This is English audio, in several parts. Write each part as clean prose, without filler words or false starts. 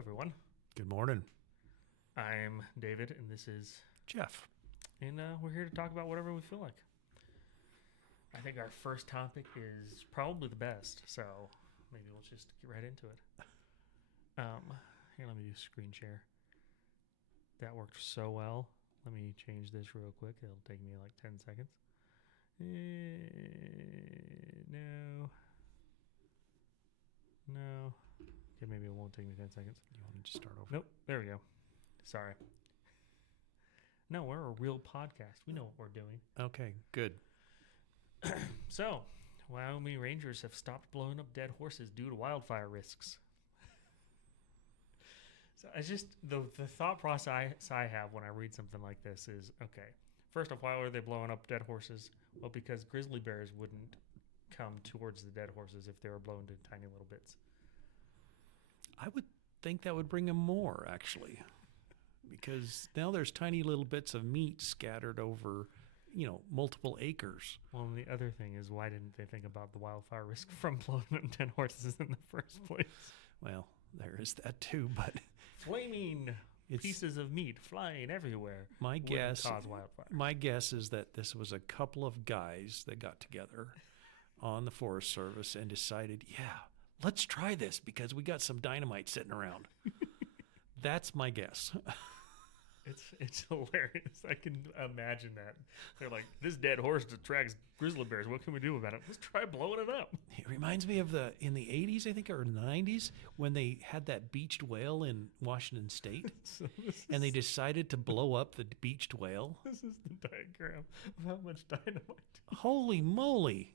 everyone. Good morning. I'm David, and this is Jeff. And we're here to talk about whatever we feel like. I think our first topic is probably the best, so maybe we'll just get right into it. Here, let me do screen share. That worked so well. Let me change this real quick. It'll take me like 10 seconds. No. Okay, maybe it won't take me 10 seconds. You want to just start over? Nope. There we go. Sorry. No, we're a real podcast. We know what we're doing. Okay, good. So, Wyoming Rangers have stopped blowing up dead horses due to wildfire risks. So it's just the thought process I have when I read something like this is, okay, first off, why are they blowing up dead horses? Well, because grizzly bears wouldn't come towards the dead horses if they were blown to tiny little bits. I would think that would bring them more, actually, because now there's tiny little bits of meat scattered over, multiple acres. Well, and the other thing is, why didn't they think about the wildfire risk from blowing up dead horses in the first place? Well, there is that too, but flaming pieces of meat flying everywhere. My guess cause wildfire. My guess is that this was a couple of guys that got together on the Forest Service and decided, yeah, let's try this because we got some dynamite sitting around. That's my guess. It's hilarious. I can imagine that. They're like, this dead horse attracts grizzly bears. What can we do about it? Let's try blowing it up. It reminds me of in the 80s, I think, or the 90s, when they had that beached whale in Washington State. And they decided to blow up the beached whale. This is the diagram of how much dynamite. Holy moly.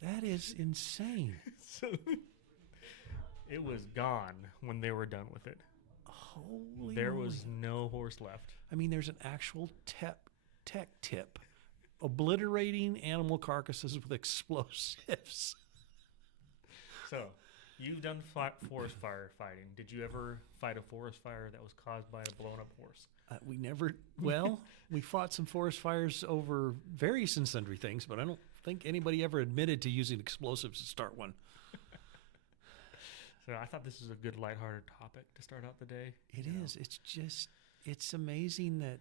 That is insane. So, it was gone when they were done with it. Holy There moly. was no horse left. I mean, there's an actual tech tip obliterating animal carcasses with explosives. So, you've done forest fire fighting. Did you ever fight a forest fire that was caused by a blown up horse? We fought some forest fires over various and sundry things, but I don't think anybody ever admitted to using explosives to start one. So I thought this was a good lighthearted topic to start out the day. It is. It's amazing that.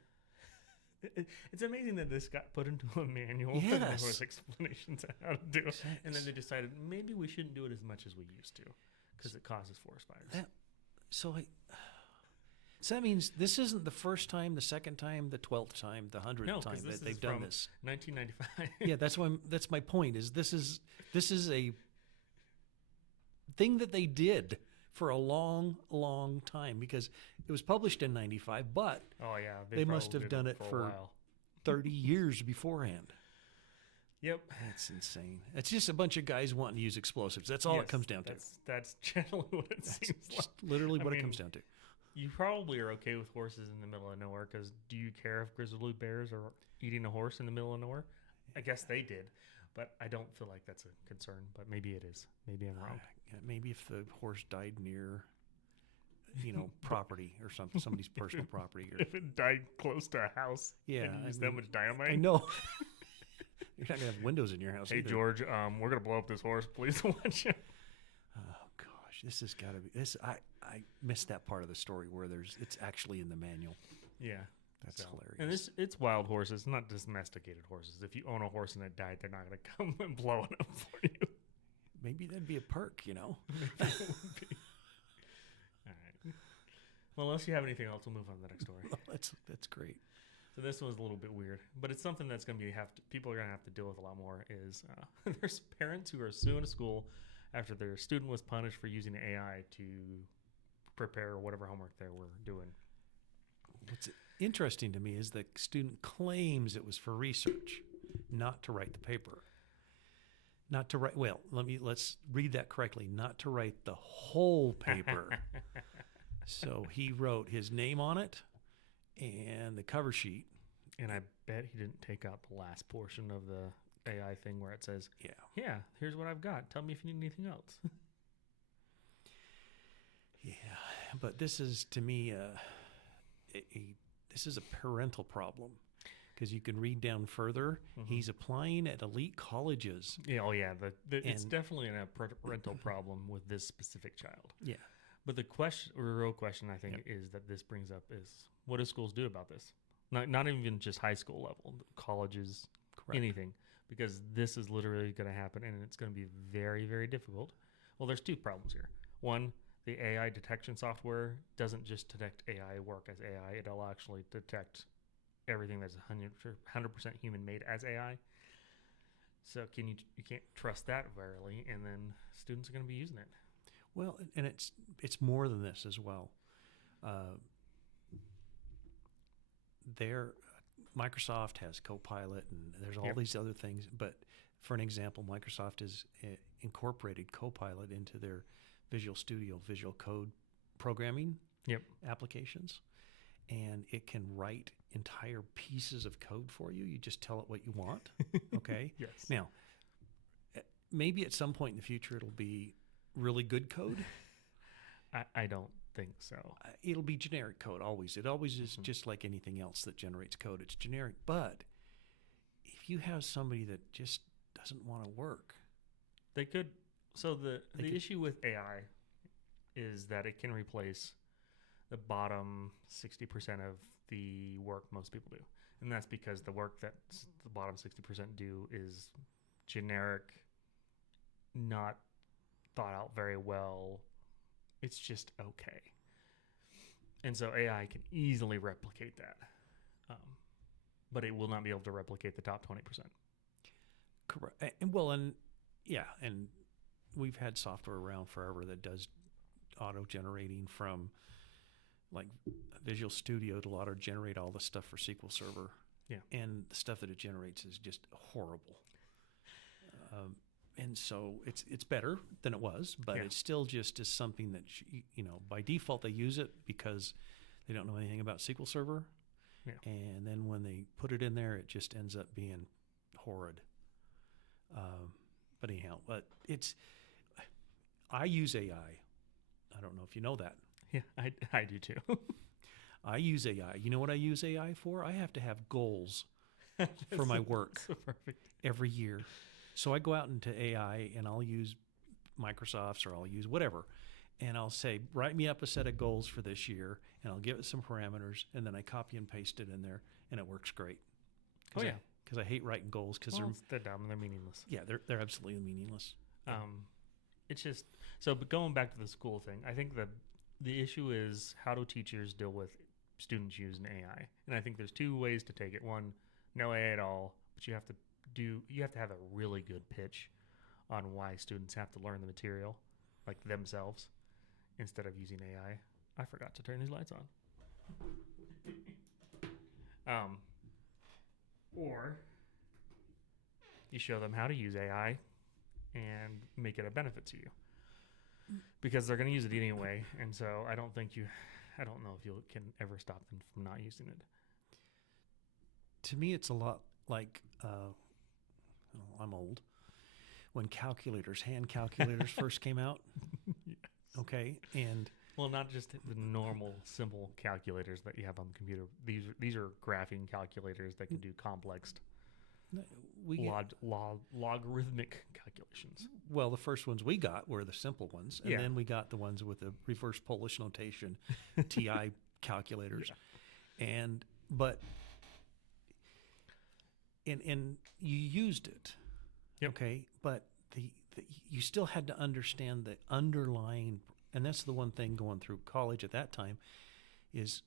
It's amazing that this got put into a manual with explanations on how to do it. And then they decided maybe we shouldn't do it as much as we used to because it causes forest fires. So that means this isn't the first time, the second time, the 12th time, the 100th time that they've done this. 1995. Yeah, that's my point. This is a thing that they did for a long, long time because it was published in 95, but they must have done it for 30 years beforehand. Yep. That's insane. It's just a bunch of guys wanting to use explosives. That's all it comes down to. That's generally what it seems like. Literally what it comes down to. You probably are okay with horses in the middle of nowhere because do you care if grizzly bears are eating a horse in the middle of nowhere? I guess they did. But I don't feel like that's a concern, but maybe it is. Maybe I'm wrong. Maybe if the horse died near, property or somebody's personal property. Or, if it died close to a house and you used that much dynamite. I know. You're not going to have windows in your house either. George, we're going to blow up this horse. Please watch it. Oh, gosh. This has got to be... I missed that part of the story where it's actually in the manual. Yeah. That's hilarious. And it's wild horses, not domesticated horses. If you own a horse and it died, they're not going to come and blow it up for you. Maybe that'd be a perk, Maybe it would be. All right. Well, unless you have anything else, we'll move on to the next story. Well, that's great. So this one's a little bit weird, but it's something that's going to be people are going to have to deal with a lot more. Is there's parents who are suing a school after their student was punished for using AI to prepare whatever homework they were doing. What's interesting to me is the student claims it was for research, not to write the paper. Not to write, let's read that correctly, not to write the whole paper. So he wrote his name on it and the cover sheet. And I bet he didn't take out the last portion of the AI thing where it says, yeah, here's what I've got. Tell me if you need anything else. Yeah, but this is, to me, this is a parental problem because you can read down further. He's applying at elite colleges. Yeah, it's definitely a parental problem with this specific child. Yeah. But the real question I think is that this brings up is, what do schools do about this? Not even just high school level, colleges, anything, because this is literally going to happen, and it's going to be very, very difficult. Well, there's two problems here. One, the AI detection software doesn't just detect AI work as AI; it'll actually detect everything that's 100% human made as AI. So you can't trust that verily, and then students are going to be using it. Well, and it's more than this as well. Microsoft has Copilot, and there's all these other things. But for an example, Microsoft has incorporated Copilot into their Visual Studio Visual Code programming applications, and it can write entire pieces of code for you. You just tell it what you want. Okay. Yes. Now, maybe at some point in the future, it'll be really good code. I don't think so. It'll be generic code always. It always is just like anything else that generates code. It's generic. But if you have somebody that just doesn't want to work, they could. So the issue with AI is that it can replace the bottom 60% of the work most people do. And that's because the work that the bottom 60% do is generic, not thought out very well. It's just okay. And so AI can easily replicate that. But it will not be able to replicate the top 20%. Correct. And we've had software around forever that does auto-generating from like Visual Studio to auto-generate all the stuff for SQL Server. Yeah. And the stuff that it generates is just horrible. And so it's better than it was, but it still just is something that, by default they use it because they don't know anything about SQL Server. Yeah. And then when they put it in there, it just ends up being horrid. But anyhow, I use AI. I don't know if you know that. Yeah, I do too. I use AI. You know what I use AI for? I have to have goals for my work every year. So I go out into AI and I'll use Microsoft's or I'll use whatever. And I'll say, write me up a set of goals for this year, and I'll give it some parameters, and then I copy and paste it in there, and it works great. Because I hate writing goals because they're dumb and they're meaningless. Yeah, they're absolutely meaningless. It's just but going back to the school thing, I think the issue is, how do teachers deal with students using AI? And I think there's two ways to take it. One, no AI at all, but you have to have a really good pitch on why students have to learn the material, like themselves, instead of using AI. I forgot to turn these lights on. Or you show them how to use AI and make it a benefit to you, because they're going to use it anyway. And so I don't know if you can ever stop them from not using it. To me, it's a lot like, I'm old, when hand calculators first came out. Yes. Okay. And not just the normal simple calculators that you have on the computer. These are graphing calculators that can do complex logarithmic calculations. Well, the first ones we got were the simple ones, and then we got the ones with the reverse Polish notation, TI calculators, and you used it, okay, but you still had to understand the underlying, and that's the one thing going through college at that time, is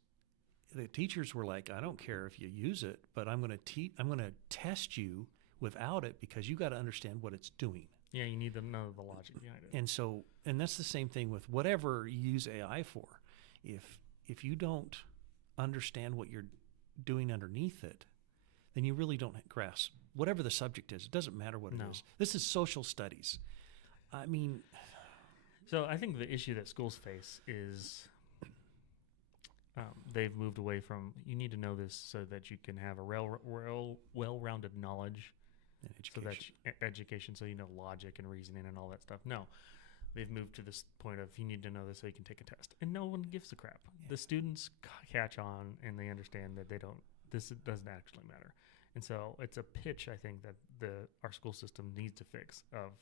the teachers were like, I don't care if you use it, but I'm going to test you without it, because you got to understand what it's doing. Yeah, you need to know the logic behind it. And that's the same thing with whatever you use AI for. If you don't understand what you're doing underneath it, then you really don't grasp whatever the subject is. It doesn't matter what it is. This is social studies. I mean, so I think the issue that schools face is they've moved away from, you need to know this so that you can have a well-rounded knowledge, education, so you know logic and reasoning and all that stuff. No, they've moved to this point of, you need to know this so you can take a test, and no one gives a crap. Yeah. The students catch on and they understand that this doesn't actually matter. And so it's a pitch, I think, that our school system needs to fix, of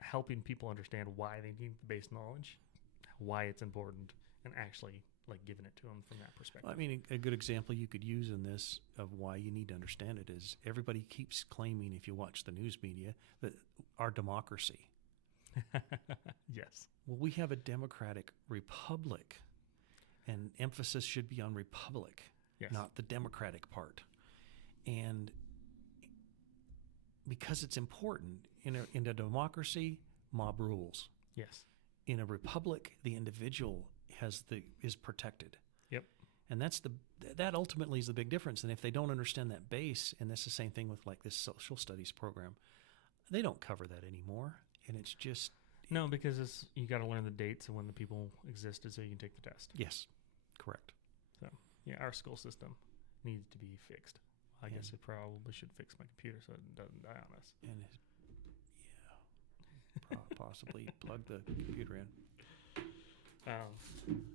helping people understand why they need the base knowledge, why it's important, and actually like giving it to them from that perspective. I mean, a good example you could use in this of why you need to understand it is everybody keeps claiming, if you watch the news media, that our democracy. Yes. Well, we have a democratic republic, and emphasis should be on republic, yes, not the democratic part. And because it's important, in a democracy, mob rules. Yes. In a republic, the individual is protected. Yep. And that ultimately is the big difference. And if they don't understand that base, and that's the same thing with like this social studies program, they don't cover that anymore. And it's just... No, because you got to learn the dates and when the people existed so you can take the test. Yes, correct. So, yeah, our school system needs to be fixed. I guess it probably should fix my computer so it doesn't die on us. And possibly plug the computer in.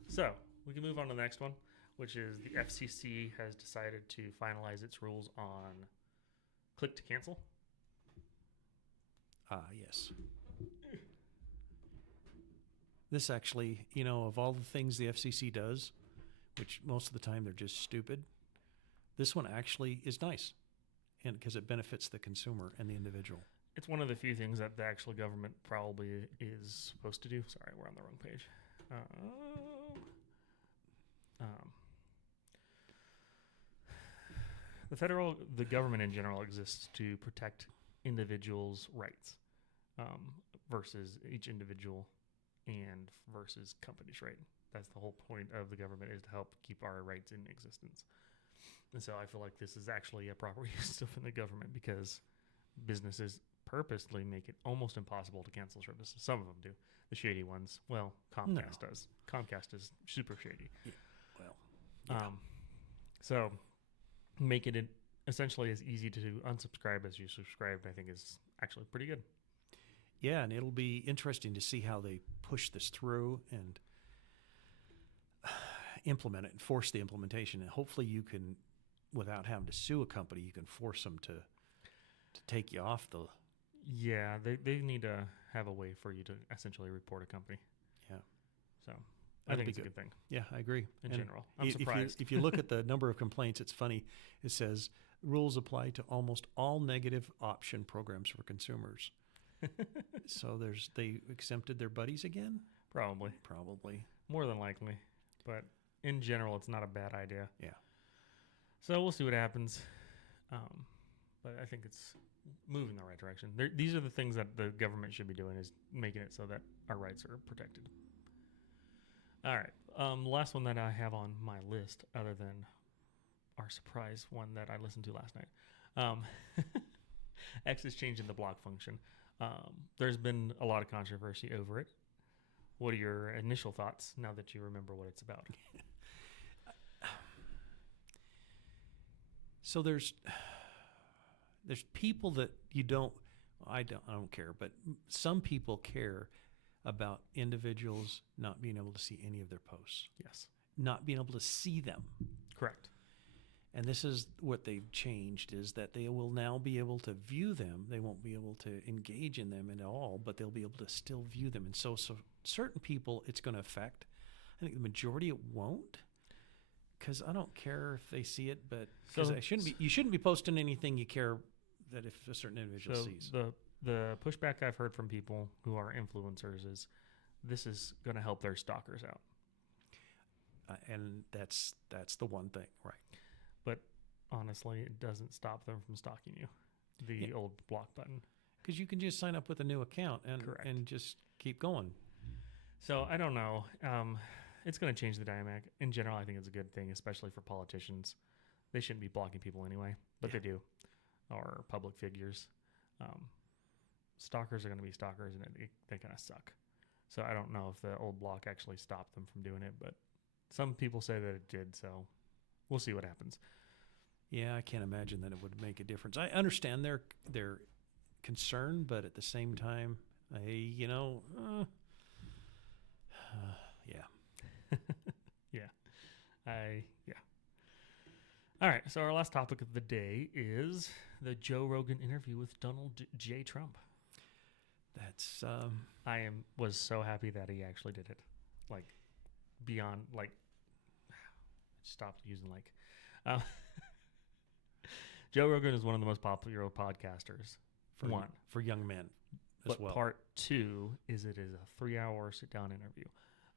So we can move on to the next one, which is the FCC has decided to finalize its rules on click to cancel. Yes. This actually, of all the things the FCC does, which most of the time they're just stupid, this one actually is nice, and because it benefits the consumer and the individual. It's one of the few things that the actual government probably is supposed to do. Sorry, we're on the wrong page. The government in general exists to protect individuals' rights versus each individual and versus companies' right. That's the whole point of the government, is to help keep our rights in existence. And so I feel like this is actually a proper use of the government, because businesses purposely make it almost impossible to cancel services. Some of them do. The shady ones, well, Comcast does. Comcast is super shady. Yeah. Well, yeah. So make it essentially as easy to unsubscribe as you subscribed, I think, is actually pretty good. Yeah, and it'll be interesting to see how they push this through and implement it and force the implementation. And hopefully you can, without having to sue a company, you can force them to take you off the... Yeah, they need to have a way for you to essentially report a company. Yeah. So I think it's a good thing. Yeah, I agree. In general. I'm surprised. If you look at the number of complaints, it's funny. It says rules apply to almost all negative option programs for consumers. So they exempted their buddies again? Probably. More than likely. But in general, it's not a bad idea. Yeah. So we'll see what happens. But I think it's moving in the right direction. These are the things that the government should be doing, is making it so that our rights are protected. All right. The last one that I have on my list, other than our surprise one that I listened to last night, X is changing the block function. There's been a lot of controversy over it. What are your initial thoughts now that you remember what it's about? So there's people that I don't care, but some people care about individuals not being able to see any of their posts. Yes. Not being able to see them. Correct. And this is what they've changed, is that they will now be able to view them. They won't be able to engage in them at all, but they'll be able to still view them. And so certain people it's going to affect. I think the majority it won't, because I don't care if they see it, but you shouldn't be posting anything you care that if a certain individual sees. The pushback I've heard from people who are influencers is this is going to help their stalkers out. And that's the one thing, right? But honestly, it doesn't stop them from stalking you. The old block button. Because you can just sign up with a new account and just keep going. So I don't know. It's going to change the dynamic. In general, I think it's a good thing, especially for politicians. They shouldn't be blocking people anyway, but they do. Or public figures. Stalkers are going to be stalkers, and they kind of suck. So I don't know if the old block actually stopped them from doing it, but some people say that it did, so we'll see what happens. Yeah, I can't imagine that it would make a difference. I understand their concern, but at the same time, yeah. Yeah. All right. So our last topic of the day is the Joe Rogan interview with Donald J. Trump. That's was so happy that he actually did it. Like beyond like stopped using like Joe Rogan is one of the most popular podcasters for young men as well. Part 2 is it is a 3-hour sit down interview.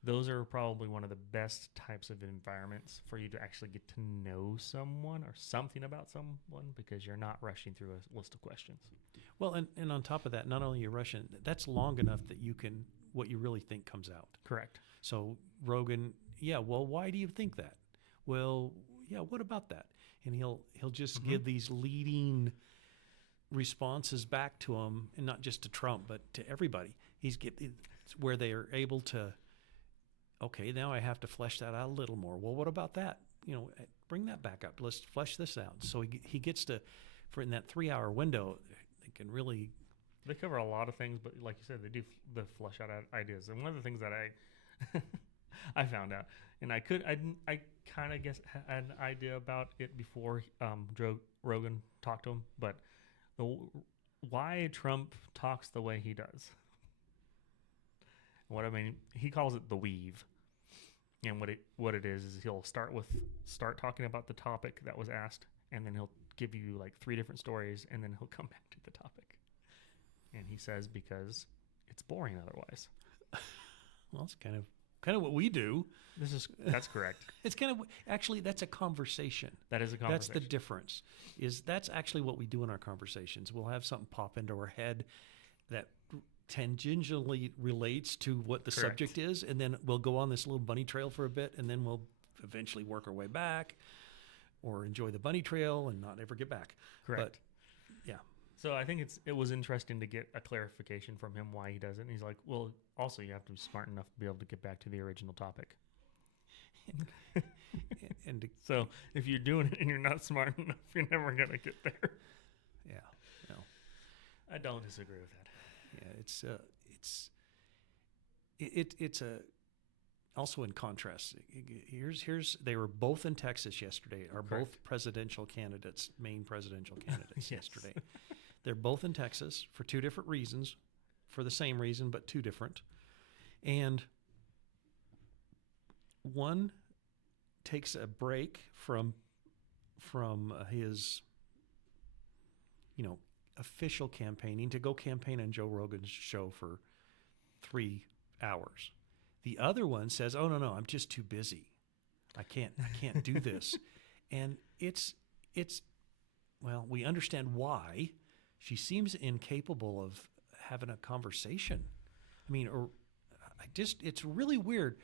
Those are probably one of the best types of environments for you to actually get to know someone or something about someone, because you're not rushing through a list of questions. Well, and on top of that, not only you're rushing, that's long enough that you can, what you really think comes out. Correct. So Rogan, well, why do you think that? Well, yeah, what about that? And he'll just give these leading responses back to him, and not just to Trump, but to everybody. It's where they are able to, okay, now I have to flesh that out a little more. Well, what about that? Bring that back up. Let's flesh this out. So he gets to, for in that 3-hour window, they can really... They cover a lot of things, but like you said, they do the flesh out ideas. And one of the things that I found out, and I kind of guess had an idea about it before Joe Rogan talked to him, but why Trump talks the way he does. What I mean, he calls it the weave, and what it is he'll start talking about the topic that was asked, and then he'll give you like 3 different stories, and then he'll come back to the topic. And he says because it's boring otherwise. Well, it's kind of what we do. That's correct. It's kind of actually that's a conversation. That is a conversation. That's the difference. That's actually what we do in our conversations. We'll have something pop into our head that tangentially relates to what the subject is, and then we'll go on this little bunny trail for a bit, and then we'll eventually work our way back, or enjoy the bunny trail and not ever get back. Correct. But, yeah. So I think it was interesting to get a clarification from him why he does it. And he's like, well, also you have to be smart enough to be able to get back to the original topic. So if you're doing it and you're not smart enough, you're never going to get there. Yeah. No. I don't disagree with that. Yeah, it's also in contrast. Here's they were both in Texas yesterday. Both presidential candidates, main presidential candidates yesterday. They're both in Texas for 2 different reasons, for the same reason but 2 different. And one takes a break from his official campaigning to go campaign on Joe Rogan's show for 3 hours. The other one says, "Oh no, I'm just too busy. I can't do this." And it's well, we understand why. She seems incapable of having a conversation. I mean, it's really weird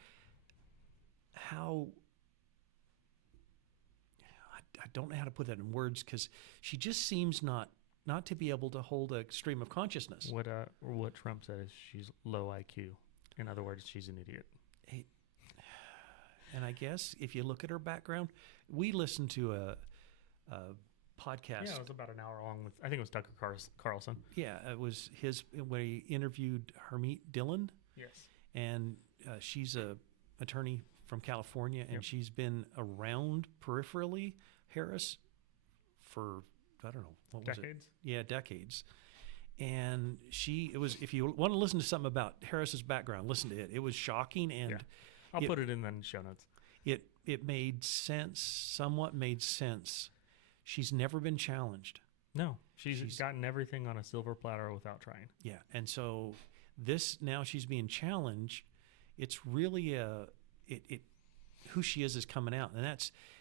how I don't know how to put that in words, because she just seems not to be able to hold a stream of consciousness. What Trump said is she's low IQ. In other words, she's an idiot. And I guess if you look at her background, we listened to a podcast. Yeah, it was about an hour long. I think it was Tucker Carlson. Yeah, it was his where he interviewed Harmeet Dillon. Yes. And she's a attorney from California, and she's been around peripherally Harris for, I don't know, what was decades? It? Yeah, decades. And if you want to listen to something about Harris's background, listen to it. It was shocking, and I'll put it in the show notes. It made sense, somewhat made sense. She's never been challenged. No, she's gotten everything on a silver platter without trying. Yeah, and so now she's being challenged. It's really who she is coming out, and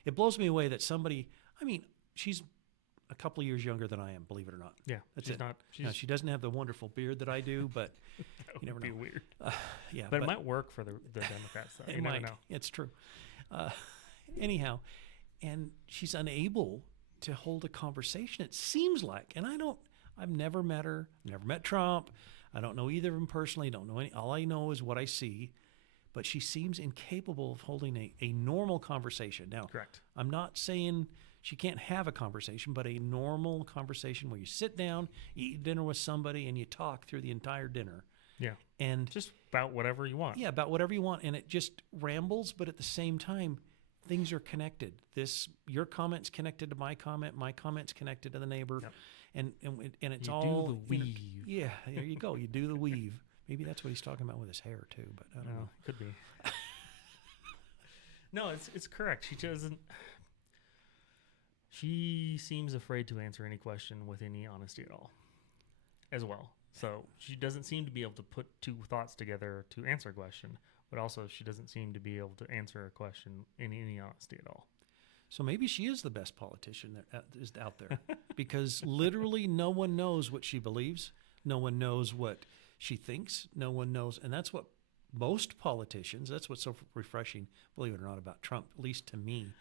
it blows me away that somebody. I mean, she's a couple of years younger than I am, believe it or not. Yeah, she doesn't have the wonderful beard that I do, but you never know. That would be weird. Yeah, but it might work for the Democrats. Though. You never know. It's true. Anyhow, and she's unable to hold a conversation. It seems like, and I've never met her, never met Trump. I don't know either of them personally. Don't know any. All I know is what I see. But she seems incapable of holding a normal conversation. Now, correct. I'm not saying she can't have a conversation, but a normal conversation where you sit down, you eat dinner with somebody, and you talk through the entire dinner. Yeah. And just about whatever you want. Yeah, about whatever you want. And it just rambles, but at the same time, things are connected. Your comment's connected to my comment's connected to the neighbor, and it's you all do the weave. Yeah, there you go. You do the weave. Maybe that's what he's talking about with his hair too, but I don't know. Could be. No, it's correct. She doesn't. She seems afraid to answer any question with any honesty at all, as well. So she doesn't seem to be able to put two thoughts together to answer a question, but also she doesn't seem to be able to answer a question in any honesty at all. So maybe she is the best politician that is out there, because literally no one knows what she believes. No one knows what she thinks. No one knows. And that's what most politicians, that's what's so refreshing, believe it or not, about Trump, at least to me,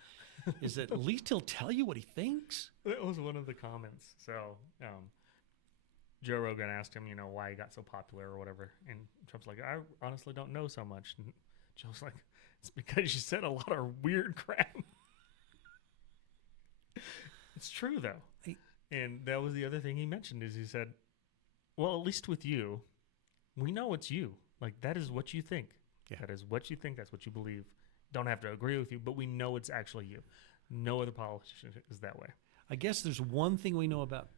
is that at least he'll tell you what he thinks. That was one of the comments. So Joe Rogan asked him, why he got so popular or whatever. And Trump's like, I honestly don't know so much. And Joe's like, it's because you said a lot of weird crap. It's true, though. And that was the other thing he mentioned is he said, well, at least with you, we know it's you. Like, that is what you think. Yeah. That is what you think. That's what you believe. Don't have to agree with you, but we know it's actually you. No other politician is that way. I guess there's one thing we know about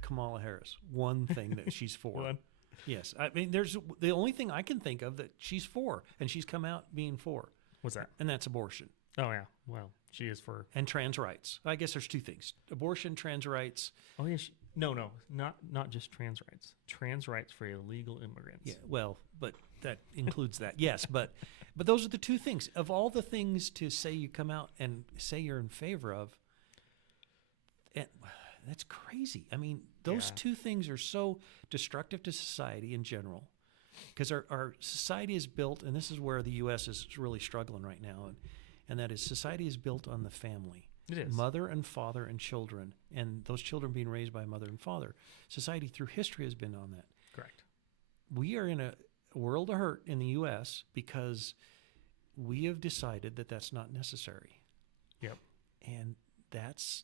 Kamala Harris. One thing that she's for. One. Yes. I mean, there's the only thing I can think of that she's for, and she's come out being for. What's that? And that's abortion. Oh, yeah. Well, she is for... And trans rights. I guess there's two things. Abortion, trans rights. Oh, yeah. No, not just trans rights. Trans rights for illegal immigrants. Yeah, well, but that includes that. Yes, but those are the two things. Of all the things to say you come out and say you're in favor of, that's crazy. I mean, those two things are so destructive to society in general, because our society is built, and this is where the U.S. is really struggling right now, and that is society is built on the family. It is. Mother and father and children, and those children being raised by mother and father. Society through history has been on that. Correct. We are in a world of hurt in the U.S. because we have decided that that's not necessary. Yep. And that's...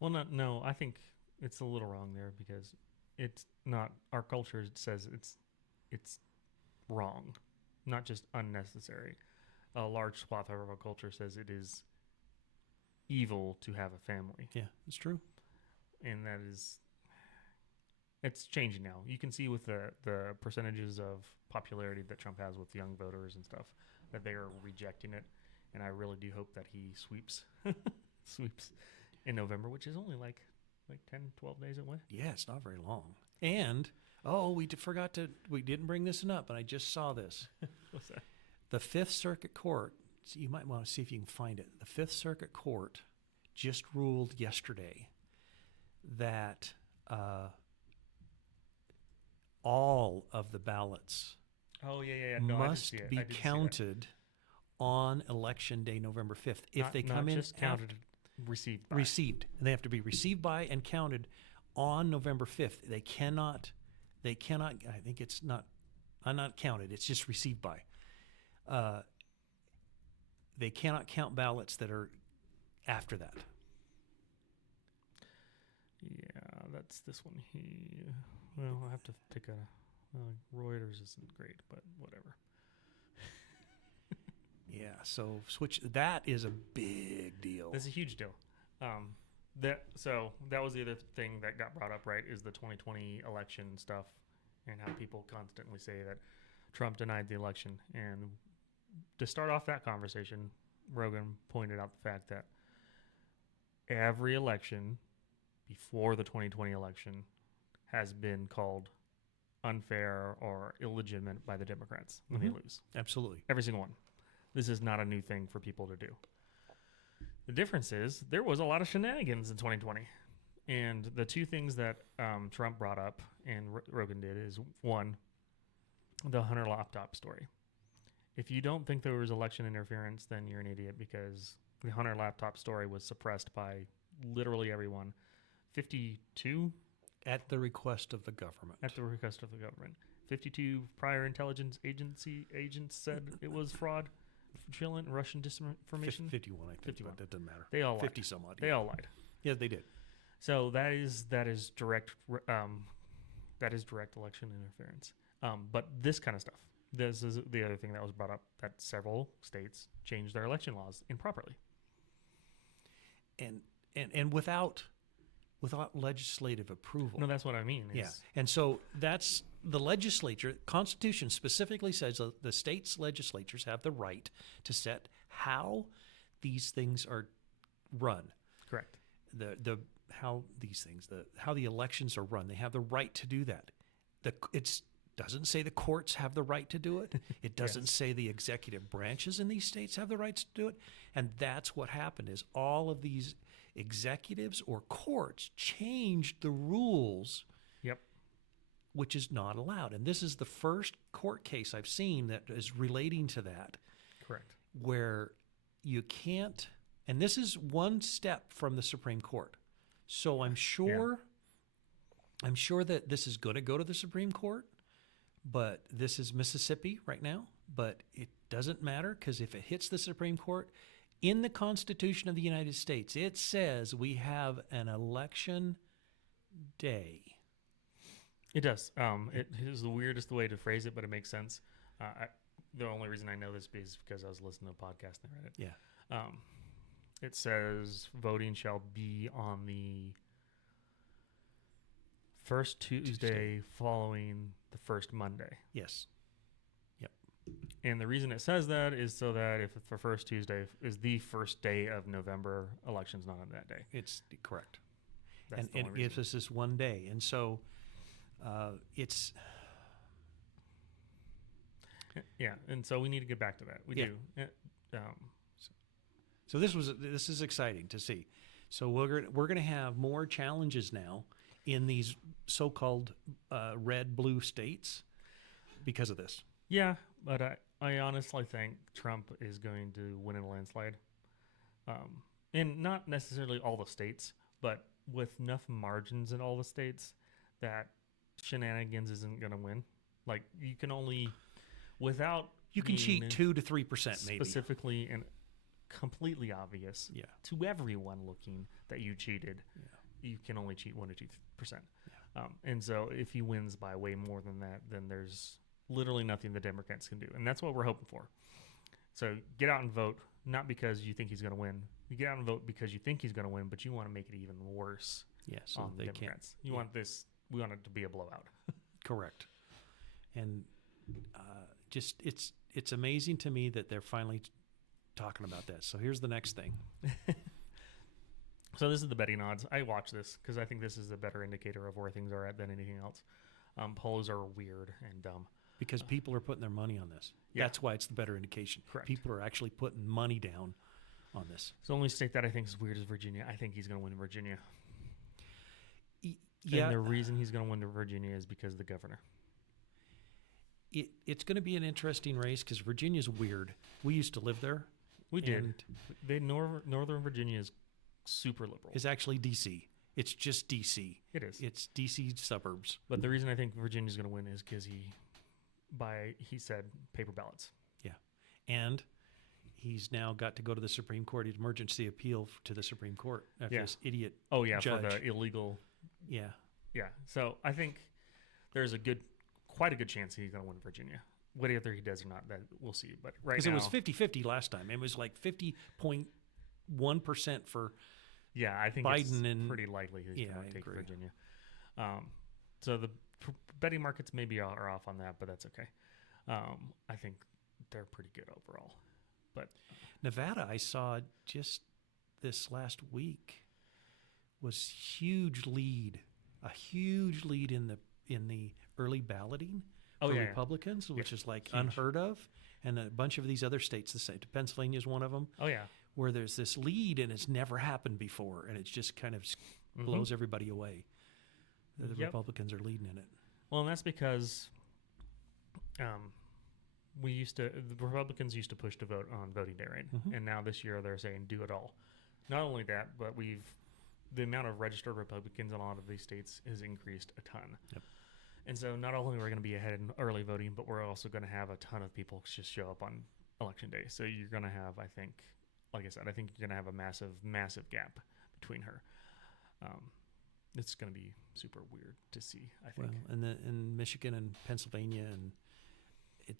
Well, no, I think it's a little wrong there, because it's not... Our culture says it's wrong, not just unnecessary. A large swath of our culture says it is evil to have a family. Yeah, it's true. And it's changing now. You can see with the percentages of popularity that Trump has with young voters and stuff that they are rejecting it. And I really do hope that he sweeps in November, which is only like 10, 12 days away. Yeah, it's not very long. And, we didn't bring this up, and I just saw this. What's that? The Fifth Circuit Court, so you might want to see if you can find it. The Fifth Circuit Court just ruled yesterday that all of the ballots must be counted on Election Day, November 5th. If they come in just counted, received by. Received. And they have to be received by and counted on November 5th. They cannot, I think it's not counted, it's just received by. They cannot count ballots that are after that. Yeah, that's this one here. Well, I'll have to take Reuters isn't great, but whatever. Yeah, so that is a big deal. That's a huge deal. That was the other thing that got brought up, right, is the 2020 election stuff and how people constantly say that Trump denied the election. And to start off that conversation, Rogan pointed out the fact that every election before the 2020 election has been called unfair or illegitimate by the Democrats when they lose. Absolutely. Every single one. This is not a new thing for people to do. The difference is there was a lot of shenanigans in 2020. And the two things that Trump brought up and Rogan did is, one, the Hunter laptop story. If you don't think there was election interference, then you're an idiot, because the Hunter laptop story was suppressed by literally everyone. 52? At the request of the government. At the request of the government. 52 prior intelligence agency agents said it was fraud, fraudulent, Russian disinformation. 51, I think. 51. But that doesn't matter. They all 50 lied. some odd. They all lied. Yeah, they did. So that is direct election interference. But this kind of stuff, This is the other thing that was brought up, that several states changed their election laws improperly. And without legislative approval. No, that's what I mean. Yeah. And so that's the legislature. Constitution specifically says the state's legislatures have the right to set how these things are run. Correct. How the elections are run. They have the right to do that. It doesn't say the courts have the right to do it. It doesn't say the executive branches in these states have the rights to do it. And that's what happened is all of these executives or courts changed the rules. Yep. Which is not allowed. And this is the first court case I've seen that is relating to that. Correct. Where you can't, and this is one step from the Supreme Court. So I'm sure that this is going to go to the Supreme Court, but this is Mississippi right now, but it doesn't matter because if it hits the Supreme Court, in the Constitution of the United States, it says we have an election day. It does. It is the weirdest way to phrase it, but it makes sense. The only reason I know this is because I was listening to a podcast and I read it. Yeah. It says voting shall be on the first Tuesday following the first Monday. Yes. Yep. And the reason it says that is so that if the first Tuesday is the first day of November, election's not on that day. It's correct. That's and it gives us this one day. And so it's... Yeah, and so we need to get back to that. We do. So this is exciting to see. So we're going to have more challenges now in these so-called red-blue states because of this. Yeah, but I honestly think Trump is going to win in a landslide. And not necessarily all the states, but with enough margins in all the states that shenanigans isn't going to win. Like, you can only... Without you can cheat 2 to 3%, maybe specifically and completely obvious to everyone looking that you cheated. Yeah. You can only cheat 1 to 2%. Yeah. And so if he wins by way more than that, then there's literally nothing the Democrats can do, and that's what we're hoping for. So get out and vote, not because you think he's going to win. You get out and vote because you think he's going to win, but you want to make it even worse. Yes, on the Democrats. You want this. We want it to be a blowout. Correct. And. Just it's amazing to me that they're finally talking about that. So here's the next thing. So this is the betting odds. I watch this because I think this is a better indicator of where things are at than anything else. Polls are weird and dumb. Because people are putting their money on this. Yeah. That's why it's the better indication. Correct. People are actually putting money down on this. The only state that I think is weird is Virginia. I think he's going to win Virginia. Yeah. And the reason he's going to win Virginia is because of the governor. It's going to be an interesting race because Virginia's weird. We used to live there. We did. Northern Virginia is super liberal. It's actually D.C. It's just D.C. It is. It's D.C. suburbs. But the reason I think Virginia's going to win is because he said paper ballots. Yeah. And he's now got to go to the Supreme Court, emergency appeal to the Supreme Court after this idiot judge. For the illegal. Yeah. Yeah. So I think there's quite a good chance he's going to win Virginia. Whether he does or not, that we'll see. But right now... Because it was 50-50 last time. It was like 50.1% for I think Biden it's pretty likely he's going to take agree. Virginia. So the betting markets maybe are off on that, but that's okay. I think they're pretty good overall. But Nevada, I saw just this last week, was a huge lead in the early balloting for Republicans, which is like huge. Unheard of. And a bunch of these other states, the same. Pennsylvania is one of them. Oh, yeah. Where there's this lead and it's never happened before. And it just kind of blows everybody away. The Republicans are leading in it. Well, and that's because the Republicans used to push to vote on voting day, right? Mm-hmm. And now this year they're saying do it all. Not only that, but the amount of registered Republicans in a lot of these states has increased a ton. Yep. And so not only are we going to be ahead in early voting, but we're also going to have a ton of people just show up on election day. So you're going to have, I think, like I said, you're going to have a massive, massive gap between her. It's going to be super weird to see, I think. Well, and in Michigan and Pennsylvania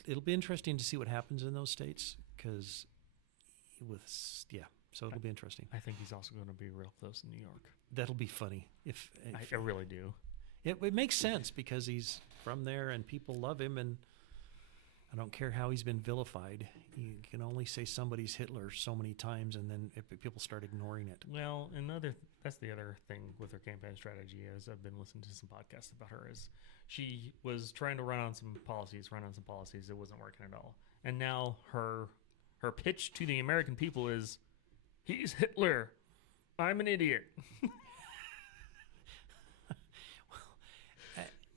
it'll be interesting to see what happens in those states because so it'll be interesting. I think he's also going to be real close in New York. That'll be funny. If I really do. It makes sense because he's from there and people love him, and I don't care how he's been vilified. You can only say somebody's Hitler so many times, and then people start ignoring it. Well, that's the other thing with her campaign strategy is I've been listening to some podcasts about her is she was trying to run on some policies. It wasn't working at all. And now her pitch to the American people is, he's Hitler. I'm an idiot.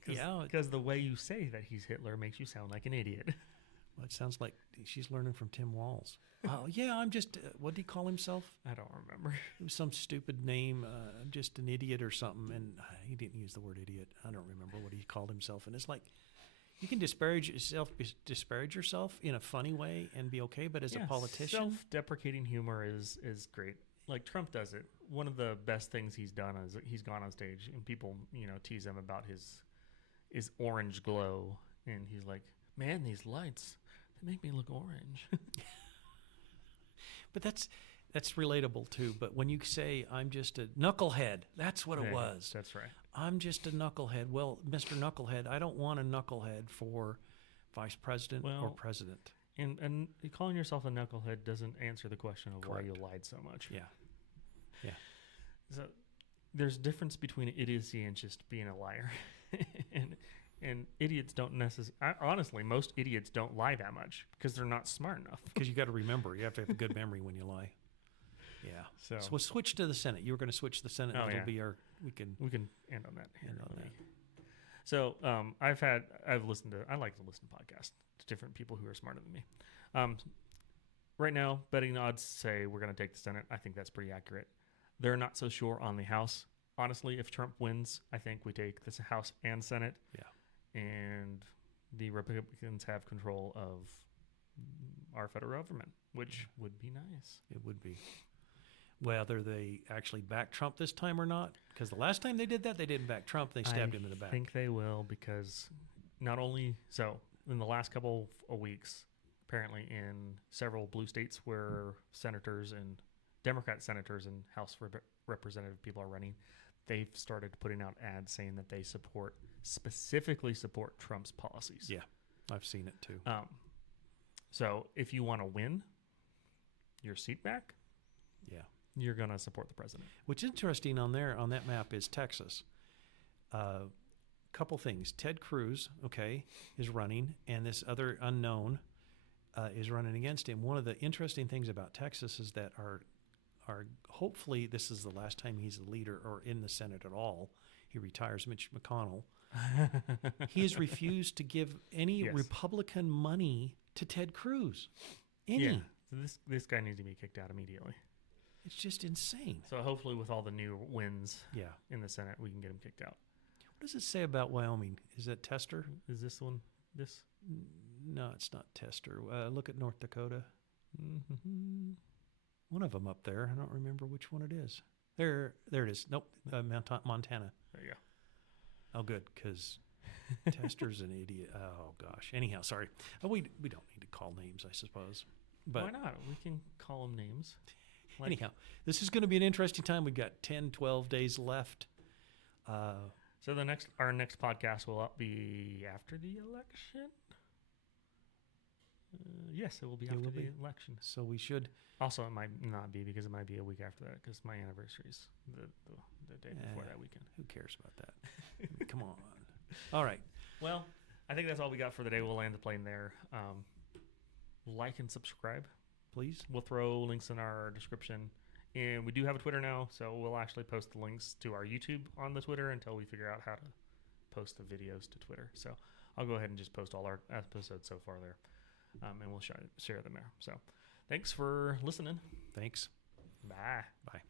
Because the way you say that he's Hitler makes you sound like an idiot. Well, it sounds like she's learning from Tim Walz. Oh, yeah, I'm just, what did he call himself? I don't remember. It was some stupid name, I'm just an idiot or something. And he didn't use the word idiot. I don't remember what he called himself. And it's like, you can disparage yourself in a funny way and be okay, but as a politician... Self-deprecating humor is great. Like Trump does it. One of the best things he's done is he's gone on stage and people, tease him about his orange glow. And he's like, man, these lights, they make me look orange. But that's relatable too. But when you say, I'm just a knucklehead, that's what it was. That's right. I'm just a knucklehead. Well, Mr. Knucklehead, I don't want a knucklehead for vice president or president. And calling yourself a knucklehead doesn't answer the question of why you lied so much. Yeah. So there's a difference between idiocy and just being a liar. And idiots don't necessarily... Honestly, most idiots don't lie that much because they're not smart enough. Because you got to remember. You have to have a good memory when you lie. Yeah. So we'll switch to the Senate. You were going to switch to the Senate. That'll be our... We can end on that. So I like to listen to podcasts to different people who are smarter than me. Right now, betting odds say we're going to take the Senate. I think that's pretty accurate. They're not so sure on the House. Honestly, if Trump wins, I think we take this House and Senate. Yeah. And the Republicans have control of our federal government, which would be nice. It would be. Whether they actually back Trump this time or not, because the last time they did that, they didn't back Trump. They stabbed him in the back. I think they will because not only so in the last couple of weeks, apparently in several blue states where senators and Democrat senators and House representative people are running, they've started putting out ads saying that they specifically support Trump's policies. Yeah, I've seen it too. So if you want to win your seat back, you're going to support the president. What's interesting on that map is Texas. Couple things. Ted Cruz, is running, and this other unknown is running against him. One of the interesting things about Texas is that our hopefully this is the last time he's the leader or in the Senate at all. He retires, Mitch McConnell. He has refused to give any Republican money to Ted Cruz. Yeah. So this guy needs to be kicked out immediately. It's just insane. So hopefully with all the new wins in the Senate, we can get him kicked out. What does it say about Wyoming? Is that Tester? Is this one? This? No, it's not Tester. Look at North Dakota. Mm-hmm. One of them up there. I don't remember which one it is. There it is. Nope, Montana. There you go. Oh, good, because Tester's an idiot. Oh, gosh. Anyhow, sorry. We don't need to call names, I suppose. But why not? We can call them names. Anyhow, this is going to be an interesting time. We've got 10, 12 days left. So our next podcast will be after the election? Yes, it will be after the election. So we should... Also, it might not be because it might be a week after that because my anniversary is the day before that weekend. Who cares about that? I mean, come on. All right. Well, I think that's all we got for the day. We'll land the plane there. Like and subscribe. Please. We'll throw links in our description. And we do have a Twitter now, so we'll actually post the links to our YouTube on the Twitter until we figure out how to post the videos to Twitter. So I'll go ahead and just post all our episodes so far there. And we'll share them there. So thanks for listening. Thanks. Bye. Bye.